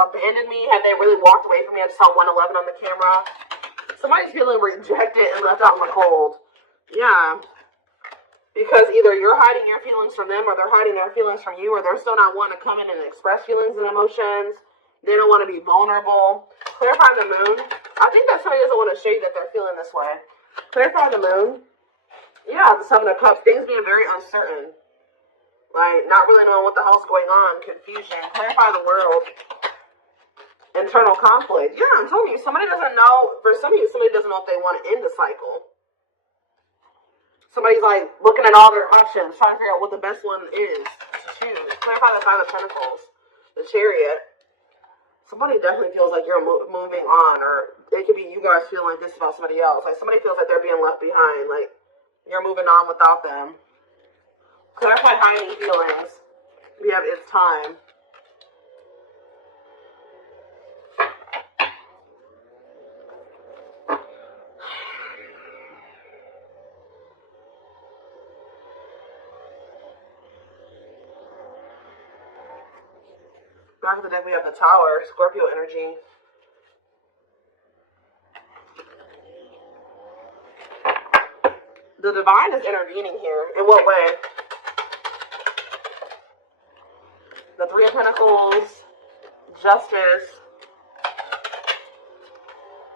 abandoned me? Have they really walked away from me? I just saw 111 on the camera. Somebody's feeling rejected and left out in the cold. Yeah. Because either you're hiding your feelings from them, or they're hiding their feelings from you, or they're still not wanting to come in and express feelings and emotions. They don't want to be vulnerable. Clarify the moon. I think that somebody doesn't want to show you that they're feeling this way. Clarify the moon. Yeah, the Seven of Cups. Things being very uncertain. Like, not really knowing what the hell's going on. Confusion. Clarify the world. Internal conflict. Yeah, I'm telling you, somebody doesn't know. For some of you, somebody doesn't know if they want to end the cycle. Somebody's like looking at all their options, trying to figure out what the best one is to choose. Clarify the Five of Pentacles. The Chariot. Somebody definitely feels like you're moving on, or it could be you guys feeling like this about somebody else. Like somebody feels like they're being left behind, like you're moving on without them. Clarify hiding feelings. We have it's time. Back of the deck, we have the Tower, Scorpio energy. The Divine is intervening here. In what way? The Three of Pentacles, Justice,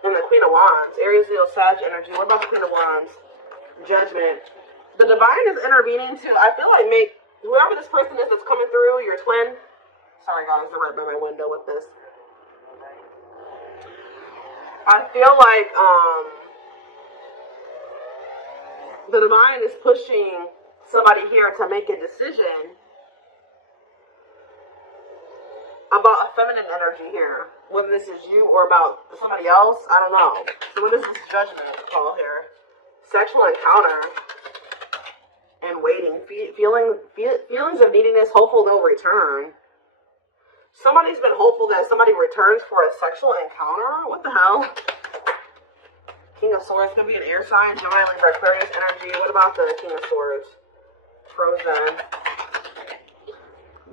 and the Queen of Wands. Aries, Leo, Sag energy. What about the Queen of Wands? Judgment. The Divine is intervening to, I feel like, make whoever this person is that's coming through, your twin. Sorry guys, they're right by my window with this. I feel like the Divine is pushing somebody here to make a decision about a feminine energy here. Whether this is you or about somebody else, I don't know. So what is this judgment call here? Sexual encounter and waiting. Feelings of neediness, hopeful they'll return. Somebody's been hopeful that somebody returns for a sexual encounter? What the hell? King of Swords could be an air sign, Gemini, Libra, Aquarius energy. What about the King of Swords? Frozen.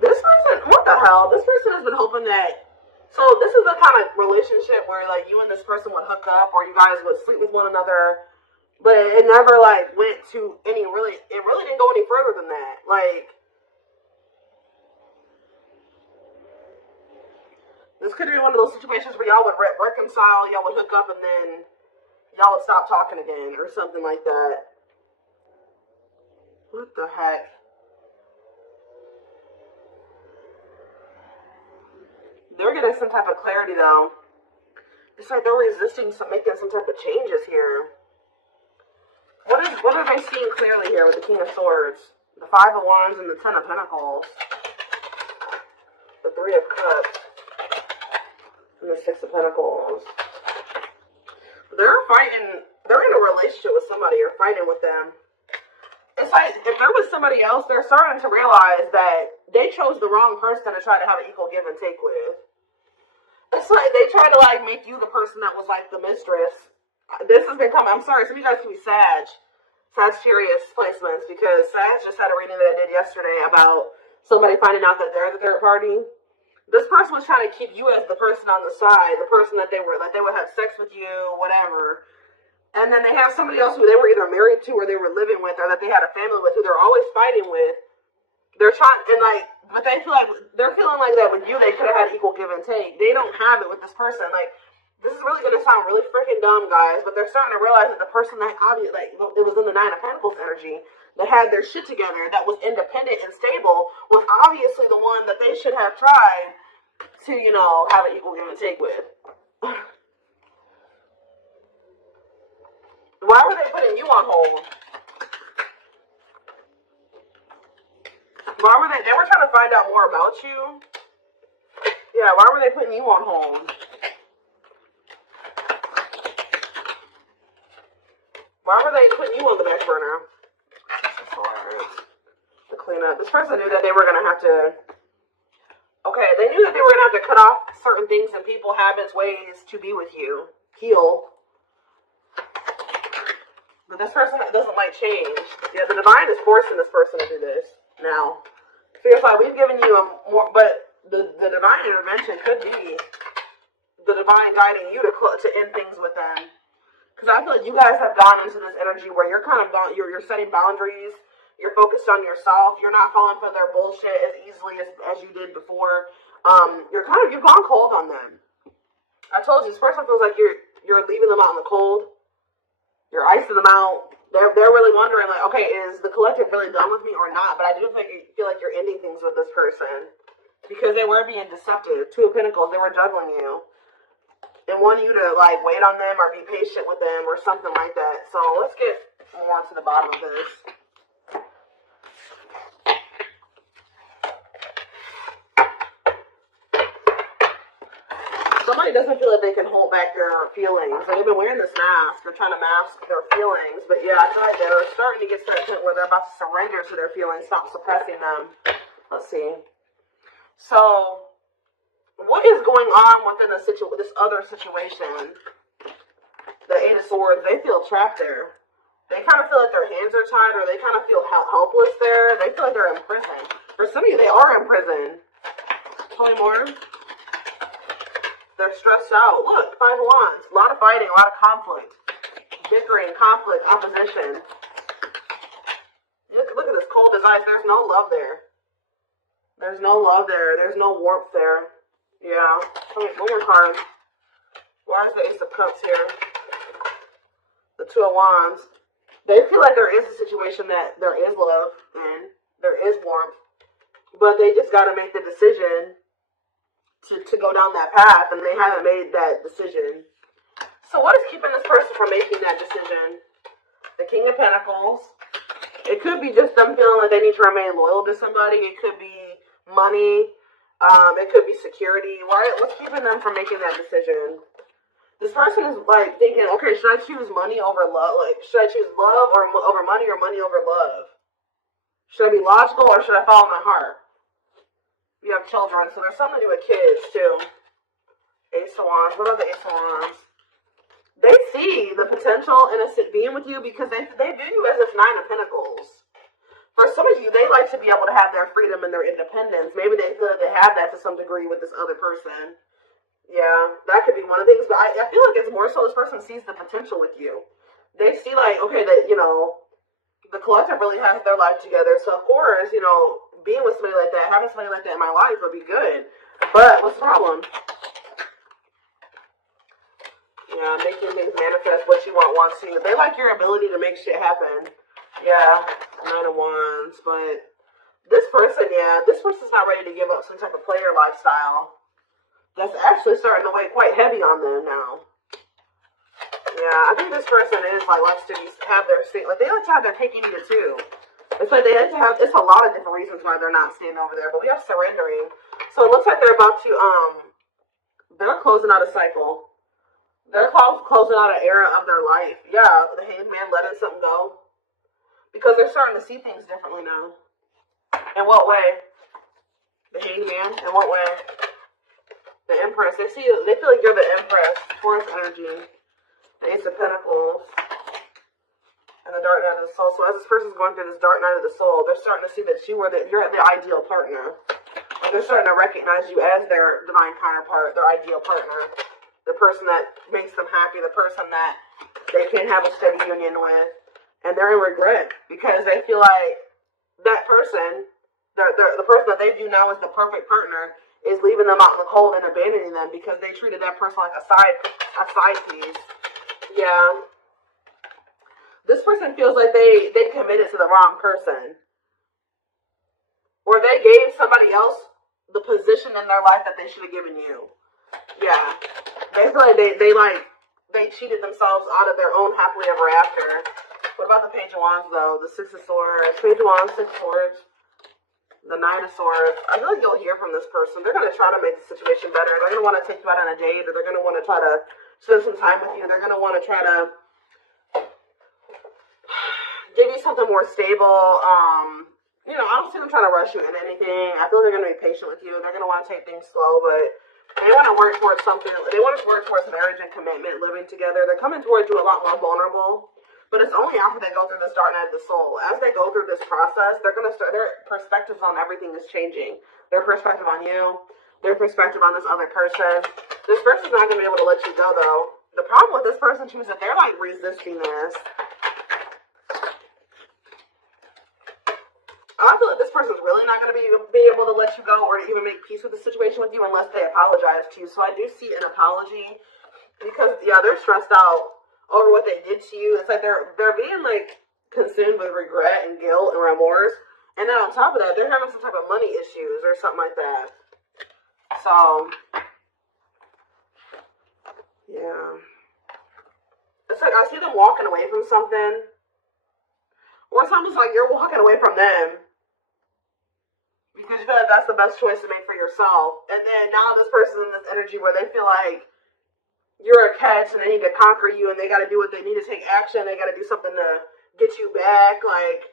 This person, what the hell? This person has been hoping that, so this is the kind of relationship where like you and this person would hook up, or you guys would sleep with one another, but it never like went to any really, it really didn't go any further than that. Like, this could be one of those situations where y'all would reconcile, y'all would hook up, and then y'all would stop talking again, or something like that. What the heck? They're getting some type of clarity, though. It's like they're resisting making some type of changes here. What are they seeing clearly here with the King of Swords? The Five of Wands and the Ten of Pentacles. The Three of Cups. And the Six of Pentacles. They're fighting. They're in a relationship with somebody or fighting with them. It's like if there was somebody else, they're starting to realize that they chose the wrong person to try to have an equal give and take with. It's like they try to like make you the person that was like the mistress. This has been coming. I'm sorry, some of you guys can be Sagittarius placements, because Sag just had a reading that I did yesterday about somebody finding out that they're the third party. This person was trying to keep you as the person on the side, the person that they would have sex with you, whatever. And then they have somebody else who they were either married to or they were living with, or that they had a family with, who they're always fighting with. They're trying, and like, but they feel like they're feeling like that with you. They could have had equal give and take. They don't have it with this person. Like, this is really going to sound really freaking dumb, guys, but they're starting to realize that the person that obviously, like, it was in the Nine of Pentacles energy, that had their shit together, that was independent and stable, was obviously the one that they should have tried to, you know, have an equal give and take with. Why were they putting you on hold? Why were they were trying to find out more about you? Yeah, why were they putting you on hold? Why were they putting you on the back burner? To clean up. This person knew that they were going to have to... Okay, they knew that they were going to have to cut off certain things and people, habits, ways to be with you. Heal. But this person doesn't like change. Yeah, the Divine is forcing this person to do this now. So it's like, we've given you a more... But the divine intervention could be the divine guiding you to end things with them. Because I feel like you guys have gone into this energy where you're kind of gone, you're setting boundaries. You're focused on yourself. You're not falling for their bullshit as easily as you did before. You've gone cold on them. I told you, this person feels like you're leaving them out in the cold. You're icing them out. They're really wondering, like, okay, is the collective really done with me or not? But I do feel like you're ending things with this person because they were being deceptive. Two of Pentacles, they were juggling you and wanting you to like wait on them or be patient with them or something like that. So let's get more to the bottom of this. Somebody doesn't feel like they can hold back their feelings. Like they've been wearing this mask. They're trying to mask their feelings. But yeah, I feel like they're starting to get to that point where they're about to surrender to their feelings, stop suppressing them. Let's see. So, what is going on within this other situation? The Eight of Swords, they feel trapped there. They kind of feel like their hands are tied, or they kind of feel helpless there. They feel like they're in prison. For some of you, they are in prison. Tell me more. They're stressed out. Look, Five of Wands. A lot of fighting, a lot of conflict. Bickering, conflict, opposition. Look at this cold as ice. There's no love there. There's no love there. There's no warmth there. Yeah. One more card. Why is the Ace of Cups here? The Two of Wands. They feel like there is a situation that there is love and there is warmth. But they just got to make the decision to go down that path, and they haven't made that decision. So what is keeping this person from making that decision? The King of Pentacles. It could be just them feeling like they need to remain loyal to somebody. It could be money. It could be security. What's keeping them from making that decision? This person is like thinking, okay, should I choose money over love? Like, should I choose love over money or money over love? Should I be logical or should I follow my heart? You have children, so there's something to do with kids, too. Ace of Wands. What are the Ace of Wands? They see the potential in being with you because they view you as this Nine of Pentacles. For some of you, they like to be able to have their freedom and their independence. Maybe they feel that they have that to some degree with this other person. Yeah, that could be one of the things. But I feel like it's more so this person sees the potential with you. They see, like, okay, that, the collective really has their life together. So, of course, being with somebody like that, having somebody like that in my life would be good. But what's the problem? Yeah, making things manifest what you wants to. They like your ability to make shit happen. Yeah, Nine of Wands. But this person's not ready to give up some type of player lifestyle. That's actually starting to weigh quite heavy on them now. Yeah, I think this person likes to have their seat. Like, they like to have their cake and eat it too. It's like they like to have, it's a lot of different reasons why they're not staying over there. But we have surrendering. So it looks like they're about to, they're closing out a cycle. They're closing out an era of their life. Yeah, the Hanged Man letting something go. Because they're starting to see things differently now. In what way? The Hanged Man? In what way? The Empress. They feel like you're the Empress. Taurus energy. The Ace of Pentacles. And the Dark Night of the Soul. So as this person's going through this Dark Night of the Soul, they're starting to see that you're the ideal partner. Like, they're starting to recognize you as their divine counterpart, their ideal partner. The person that makes them happy, the person that they can have a steady union with. And they're in regret because they feel like that person, the person that they view now as the perfect partner, is leaving them out in the cold and abandoning them because they treated that person like a side piece. Yeah. This person feels like they committed to the wrong person. Or they gave somebody else the position in their life that they should have given you. Yeah. They feel like they cheated themselves out of their own happily ever after. What about the Page of Wands, though? The Six of Swords. Page of Wands, Six of Swords. The Nine of Swords. I feel like you'll hear from this person. They're going to try to make the situation better. They're going to want to take you out on a date, or they're going to want to try to spend some time with you. They're going to want to try to give you something more stable. I don't see them trying to rush you in anything. I feel they're going to be patient with you. They're going to want to take things slow, but they want to work towards something. They want to work towards marriage and commitment, living together. They're coming towards you a lot more vulnerable. But it's only after they go through this dark night of the soul. As they go through this process, they're going to start, their perspectives on everything is changing. Their perspective on you, their perspective on this other person. This person's not going to be able to let you go, though. The problem with this person, too, is that they're, like, resisting this. I feel like this person's really not going to be able to let you go or even make peace with the situation with you unless they apologize to you. So I do see an apology because, yeah, they're stressed out over what they did to you. It's like they're being, like, consumed with regret and guilt and remorse. And then on top of that, they're having some type of money issues or something like that. So, yeah. It's like I see them walking away from something. Or it's almost like you're walking away from them because you feel like that's the best choice to make for yourself. And then now this person's in this energy where they feel like you're a catch and they need to conquer you and they got to do what they need to take action. They got to do something to get you back. Like,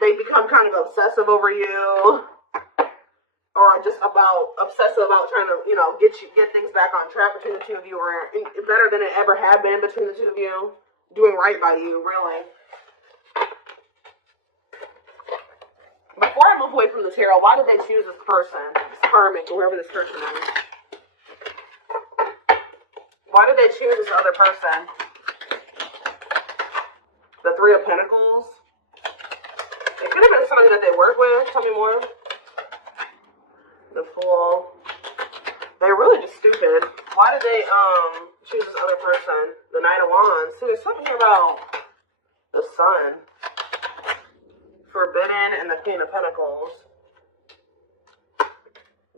they become kind of obsessive over you or just obsessive about trying to, get things back on track between the two of you or better than it ever had been between the two of you. Doing right by you, really. Before I move away from the tarot, why did they choose this person? This karmic, whoever this person is. Why did they choose this other person? The Three of Pentacles. It could have been somebody that they work with. Tell me more. The Fool. They're really just stupid. Why did they choose this other person? The Knight of Wands. See, there's something here about the Sun. Forbidden and the Queen of Pentacles.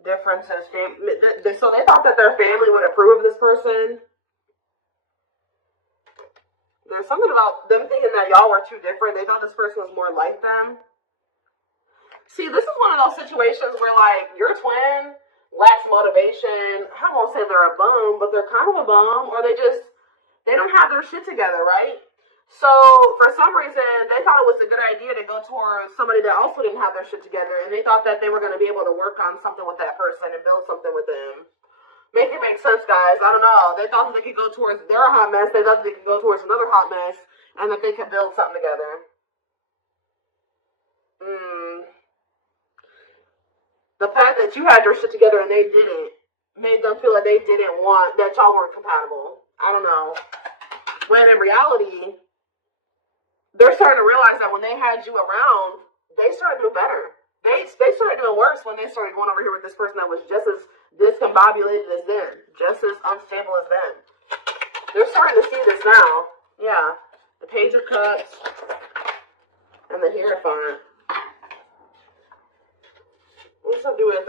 Differences. So they thought that their family would approve of this person. There's something about them thinking that y'all were too different. They thought this person was more like them. See, this is one of those situations where, like, your twin lacks motivation. I won't say they're a bum, but they're kind of a bum. Or they don't have their shit together, right? So, for some reason, they thought it was a good idea to go towards somebody that also didn't have their shit together. And they thought that they were going to be able to work on something with that person and build something with them. Make it make sense, guys. I don't know. They thought that they could go towards their hot mess. They thought that they could go towards another hot mess. And that they could build something together. The fact that you had your shit together and they didn't made them feel like they didn't want, that y'all weren't compatible. I don't know. When in reality, they're starting to realize that when they had you around, they started doing better. They started doing worse when they started going over here with this person that was just as discombobulated as them. Just as unstable as them. They're starting to see this now. Yeah. The Page of Cups. And the Hierophant. What's to do with,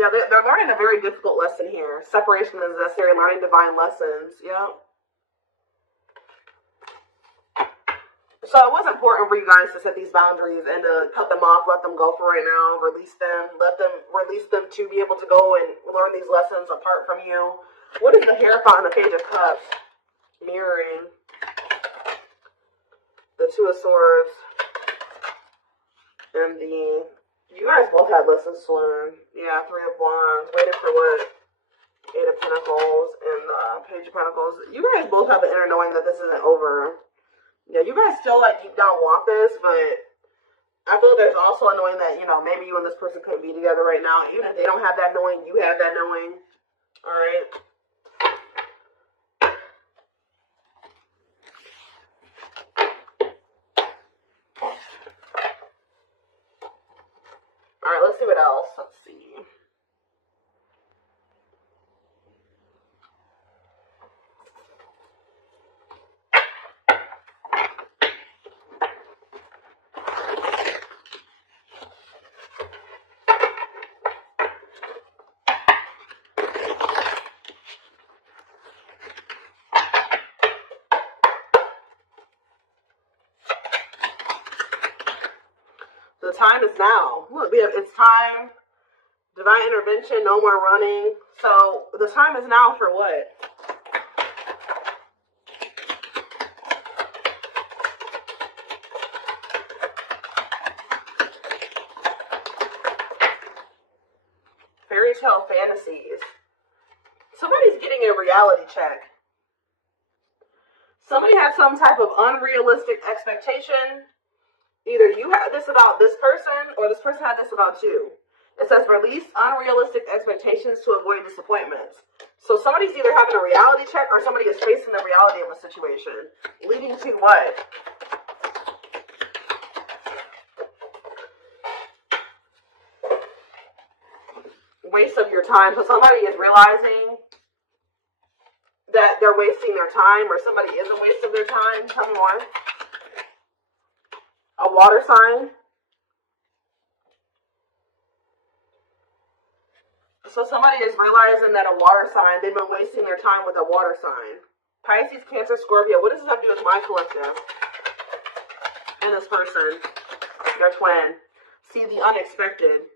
yeah, they're learning a very difficult lesson here. Separation is necessary, learning divine lessons. Yeah. So it was important for you guys to set these boundaries and to cut them off, let them go for right now, release them to be able to go and learn these lessons apart from you. What is the Hierophant and the Page of Cups? Mirroring. The Two of Swords. And you guys both had lessons to learn. Yeah, Three of Wands. Waiting for what? Eight of Pentacles and Page of Pentacles. You guys both have the inner knowing that this isn't over. Yeah, you guys still, like, deep down want this, but I feel there's also a knowing that, maybe you and this person couldn't be together right now. Even if they don't have that knowing, you have that knowing. Alright? Alright, let's see what else. Let's see. The time is now. Look, it's time. Divine intervention, no more running. So the time is now for what? Fairy tale fantasies. Somebody's getting a reality check. Somebody had some type of unrealistic expectation. Either you had this about this person or this person had this about you. It says release unrealistic expectations to avoid disappointments. So somebody's either having a reality check or somebody is facing the reality of a situation. Leading to what? Waste of your time. So somebody is realizing that they're wasting their time, or somebody is a waste of their time. Tell me more. A water sign. So somebody is realizing that a water sign, they've been wasting their time with a water sign. Pisces, Cancer, Scorpio. What does this have to do with my collective? And this person, their twin. See the unexpected.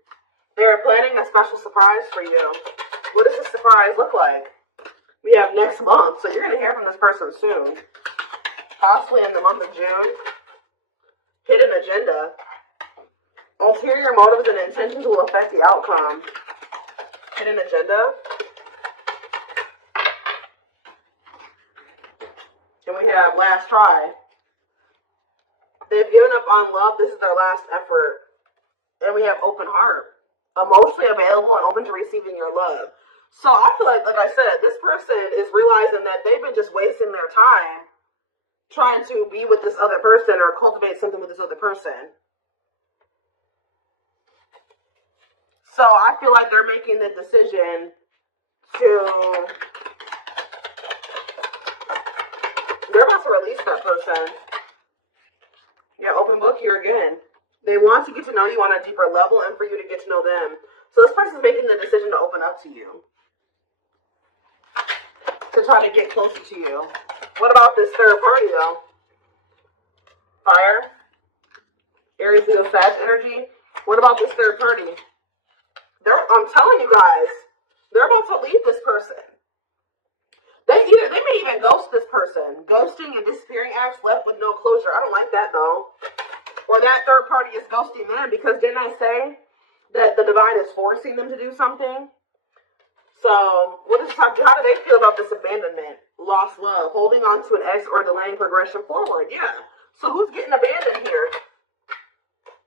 They're planning a special surprise for you. What does this surprise look like? We have next month, so you're going to hear from this person soon. Possibly in the month of June. Hidden agenda. Ulterior motives and intentions will affect the outcome. Hidden agenda. And we have last try. They've given up on love. This is their last effort. And we have open heart. Emotionally available and open to receiving your love. So I feel like I said, this person is realizing that they've been just wasting their time trying to be with this other person or cultivate something with this other person. So I feel like they're making the decision to, they're about to release that person. Yeah, open book here again. They want to get to know you on a deeper level and for you to get to know them. So this person's making the decision to open up to you. To try to get closer to you. What about this third party though? Fire. Aries, Leo, Sag energy. What about this third party? I'm telling you guys, they're about to leave this person. They may even ghost this person. Ghosting and disappearing acts left with no closure. I don't like that though. Or that third party is ghosting them, because didn't I say that the divine is forcing them to do something? So, what does this have to do? How do they feel about this abandonment? Lost love, holding on to an ex, or delaying progression forward? Yeah. So who's getting abandoned here?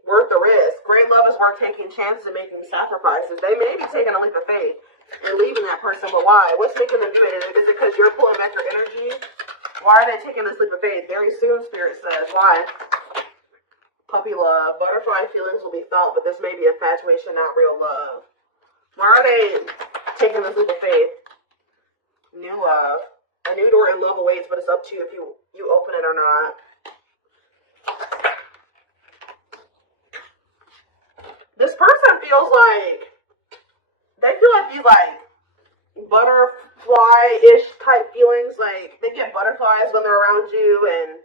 Worth the risk. Great love is worth taking chances and making sacrifices. They may be taking a leap of faith and leaving that person, but why? What's making them do it? Is it because you're pulling back your energy? Why are they taking this leap of faith? Very soon, Spirit says. Why? Puppy love. Butterfly feelings will be felt, but this may be infatuation, not real love. Why are they taking this leap of faith? New love. A new door and love awaits, but it's up to you if you open it or not. This person feels like, they feel like these like butterfly-ish type feelings. Like they get butterflies when they're around you, and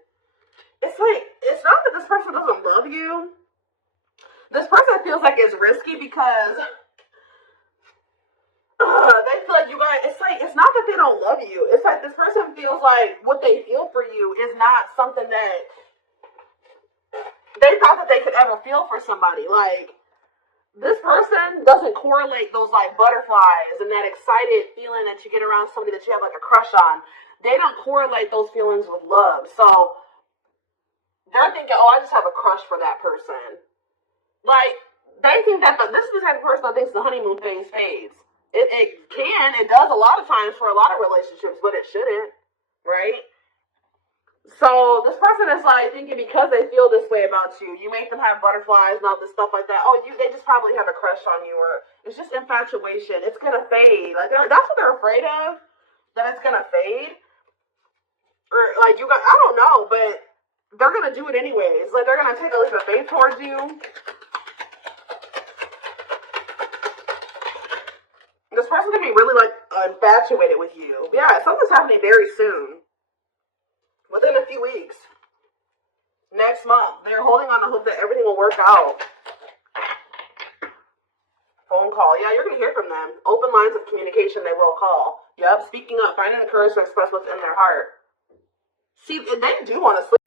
it's like, it's not that this person doesn't love you. This person feels like it's risky because they feel like you guys, it's not that they don't love you. It's like this person feels like what they feel for you is not something that they thought that they could ever feel for somebody. Like, this person doesn't correlate those like butterflies and that excited feeling that you get around somebody that you have like a crush on. They don't correlate those feelings with love. So they're thinking, oh, I just have a crush for that person. Like, they think that this is the type of person that thinks the honeymoon phase fades. It does a lot of times for a lot of relationships, but it shouldn't, right? So this person is like thinking because they feel this way about you, you make them have butterflies and all this stuff like that. Oh, they just probably have a crush on you, or it's just infatuation. It's gonna fade. Like that's what they're afraid of, that it's gonna fade. Or like I don't know, but they're gonna do it anyways. Like they're gonna take a leap of faith towards you. This person's gonna be really like infatuated with you. Yeah, something's happening very soon. Within a few weeks. Next month. They're holding on to hope that everything will work out. Phone call. Yeah, you're going to hear from them. Open lines of communication, they will call. Yep, speaking up. Finding the courage to express what's in their heart. See, they do want to sleep.